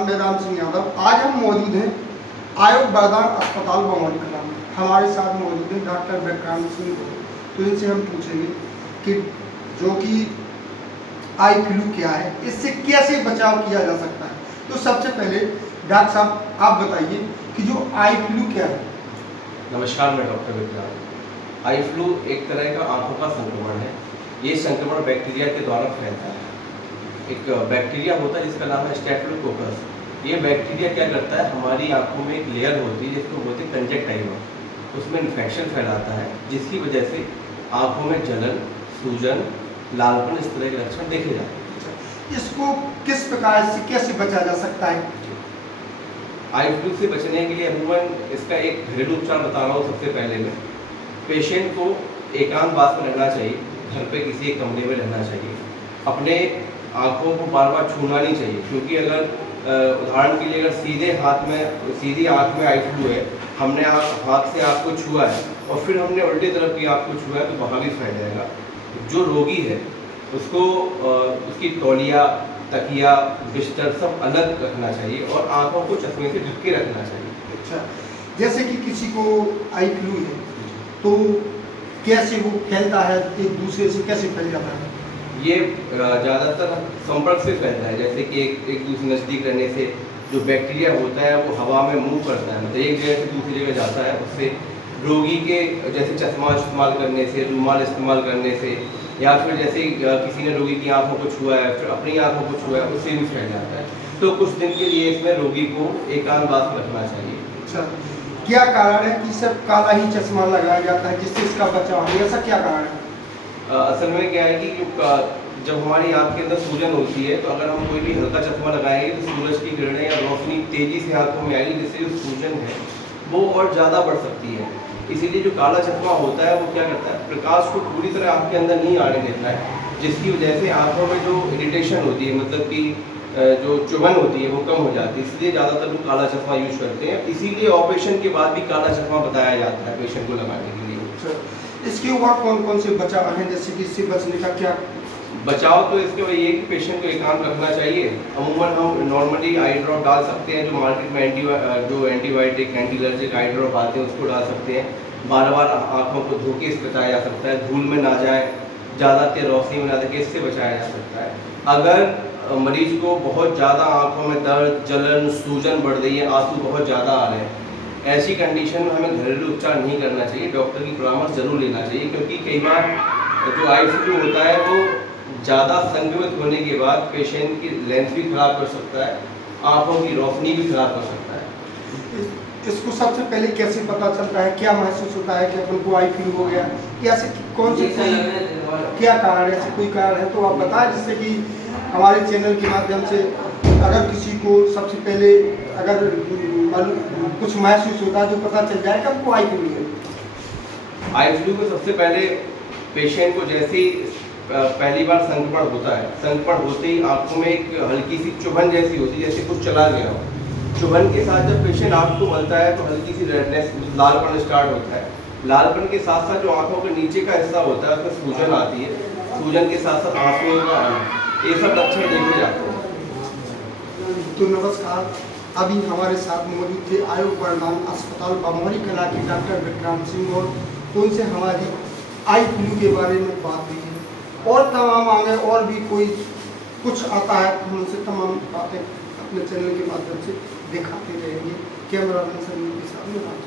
मैं राम सिंह यादव। आज हम मौजूद हैं आयोग वरदान अस्पताल बमौली कला में। हमारे साथ मौजूद हैं डॉक्टर विक्रांत सिंह। तो इनसे हम पूछेंगे कि जो कि आई फ्लू क्या है, इससे कैसे बचाव किया जा सकता है। तो सबसे पहले डॉक्टर साहब आप बताइए कि जो आई फ्लू क्या है। नमस्कार, मैं डॉक्टर विक्रांत। आई फ्लू एक तरह का आंखों का संक्रमण है। ये संक्रमण बैक्टीरिया के द्वारा फैलता है। एक बैक्टीरिया होता है जिसका नाम है स्टेफिलोकोकस। ये बैक्टीरिया क्या करता है, हमारी आंखों में एक लेयर होती है जिसको बोलते हैं कंजक्टाइवा, उसमें इन्फेक्शन फैलाता है, जिसकी वजह से आंखों में जलन, सूजन, लालपन इस तरह के लक्षण देखे जाते हैं। इसको किस प्रकार से कैसे बचा जा सकता है? आई फ्लू से बचने के लिए अमूमन इसका एक घरेलू उपचार बता रहा हूँ। सबसे पहले में पेशेंट को एकांतवास में रहना चाहिए, घर पे किसी एक कमरे में रहना चाहिए। अपने आँखों को बार बार छूना नहीं चाहिए, क्योंकि अगर उदाहरण के लिए अगर सीधी आँख में आई फ्लू है, हमने हाथ से आँख को छुआ है और फिर हमने उल्टी तरफ की आँख को छुआ है, तो वहाँ भी फैल जाएगा। जो रोगी है उसको उसकी तौलिया, तकिया, बिस्तर सब अलग रखना चाहिए और आँखों को चश्मे से ढक के रखना चाहिए। अच्छा, जैसे कि किसी को आई फ्लू है तो कैसे वो फैलता है, एक दूसरे से कैसे फैल जाता है? ये ज़्यादातर संपर्क से फैलता है। जैसे कि एक दूसरे नज़दीक रहने से जो बैक्टीरिया होता है वो हवा में मूव करता है, मतलब एक जगह से दूसरी जगह जाता है। उससे रोगी के जैसे चश्मा इस्तेमाल करने से, रुमाल इस्तेमाल करने से, या फिर जैसे किसी ने रोगी की आंखों को छुआ है, फिर अपनी आंखों को छुआ है, उससे भी फैल जाता है। तो कुछ दिन के लिए इसमें रोगी को एकांतवास में रखना चाहिए। अच्छा, क्या कारण है कि सब काला ही चश्मा लगाया जाता है जिससे इसका बचाव है, ऐसा क्या कारण है? असल में क्या है कि जब हमारी आँख के अंदर सूजन होती है, तो अगर हम कोई भी हल्का चश्मा लगाएंगे तो सूरज की किरणें या रोशनी तेजी से आँखों में आएगी, जिससे जो सूजन है वो और ज़्यादा बढ़ सकती है। इसीलिए जो काला चश्मा होता है वो क्या करता है, प्रकाश को पूरी तरह आँख के अंदर नहीं आने देता है, जिसकी वजह से आँखों में जो इरिटेशन होती है, मतलब कि जो चुभन होती है वो कम हो जाती है। इसलिए ज़्यादातर लोग काला चश्मा यूज करते हैं। इसीलिए ऑपरेशन के बाद भी काला चश्मा बताया जाता है पेशेंट को लगाने के लिए। इसके ऊपर कौन कौन से बचाव हैं, जैसे कि इससे बचने का क्या बचाव? तो इसके वही है कि पेशेंट को एकांत रखना चाहिए। अमूमन हम नॉर्मली आई ड्रॉप डाल सकते हैं, जो मार्केट में जो एंटीबायोटिक, एंटी एलर्जिक आई ड्रॉप आते हैं उसको डाल सकते हैं। बार बार आँखों को धो के इससे बचाया जा सकता है। धूल में ना जाए, ज़्यादा तेज रोशनी में ना जाके इससे बचाया जा सकता है। अगर मरीज को बहुत ज़्यादा आँखों में दर्द, जलन, सूजन बढ़ रही है, आंसू बहुत ज़्यादा आ रहे हैं, ऐसी कंडीशन में हमें घरेलू उपचार नहीं करना चाहिए, डॉक्टर की परामर्श जरूर लेना चाहिए। क्योंकि कई बार जो आई फ्लू होता है वो ज़्यादा संक्रमित होने के बाद पेशेंट की लेंस भी खराब कर सकता है, आँखों की रोशनी भी खराब कर सकता है। इसको सबसे पहले कैसे पता चलता है, क्या महसूस होता है कि अपन को आई फ्लू हो गया, ऐसे कौन से क्या कारण है, ऐसे कोई कारण है तो आप बताएं, जिससे कि हमारे चैनल के माध्यम से अगर किसी को सबसे पहले अगर कुछ महसूस होता है तो पता चल जाए कि हमको आई फ्लू है। आई फ्लू को सबसे पहले पेशेंट को जैसे ही पहली बार संक्रमण होता है, संक्रमण होते ही आंखों में एक हल्की सी चुभन जैसी होती है, जैसे कुछ चला गया हो। चुभन के साथ जब पेशेंट आँख को मलता है तो हल्की सी रेडनेस, लालपन स्टार्ट होता है। लालपन के साथ साथ जो आंखों के नीचे का हिस्सा होता है उसमें सूजन आती है। सूजन के साथ साथ आंसू का आना, ये सब लक्षण देखे जाते हैं। तो नमस्कार, अभी हमारे साथ मौजूद थे आयोग वरदान अस्पताल बमौली कला के डॉक्टर विक्रांत सिंह, और उनसे हमारी आई फ्लू के बारे में बात हुई है। और तमाम आगे और भी कोई कुछ आता है तो हम उनसे तमाम बातें अपने चैनल के माध्यम से दिखाते रहेंगे। कैमरा मैन सर के सामने बात